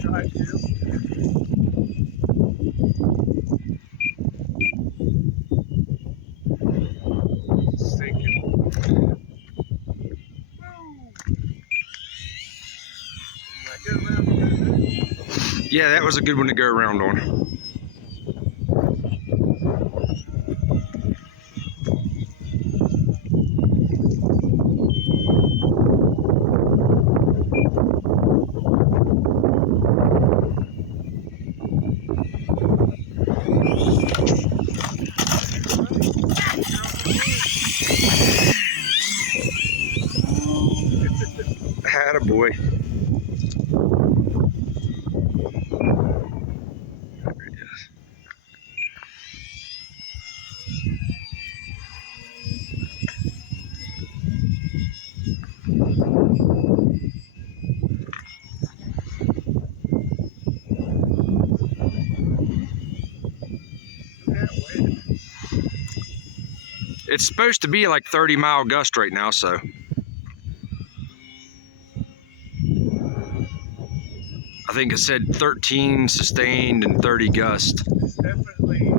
Try to. Sinking. Yeah, that was a good one to go around on. Attaboy. There it is. It's supposed to be like 30-mile gust right now, so. I think it said 13 sustained and 30 gust. It's definitely.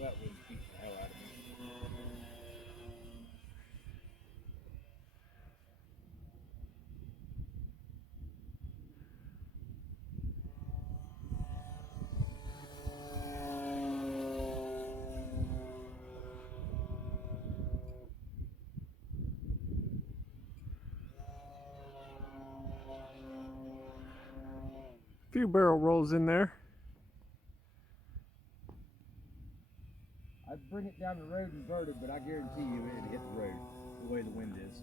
That was beating the hell out of me. Few barrel rolls in there. I'd bring it down the road and bird it, but I guarantee you it'd hit the road the way the wind is.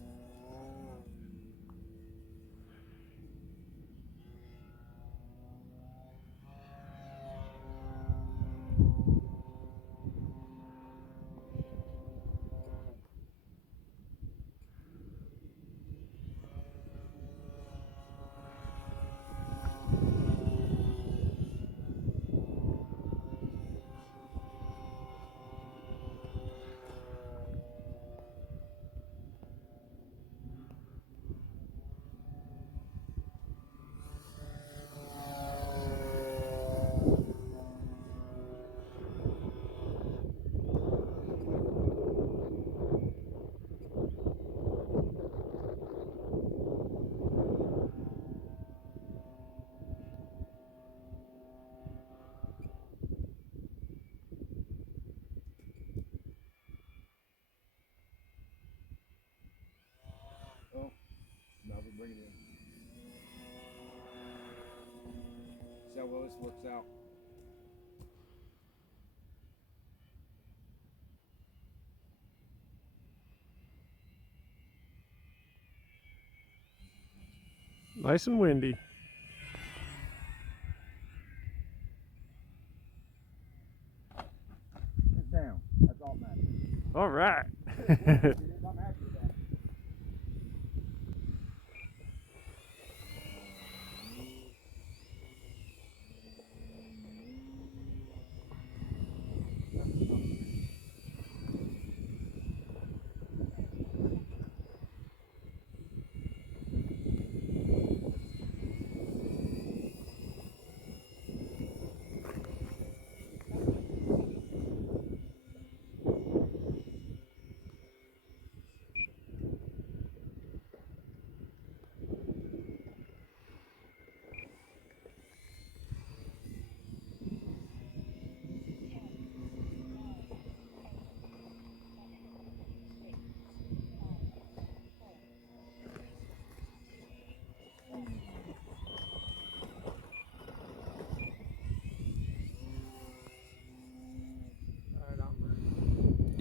Oh, now we bring it in. See how well this works out. Nice and windy. It's down. That's all that matters. All right. I'm happy with that.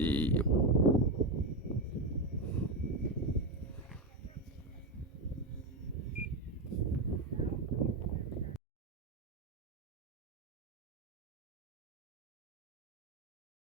Yep.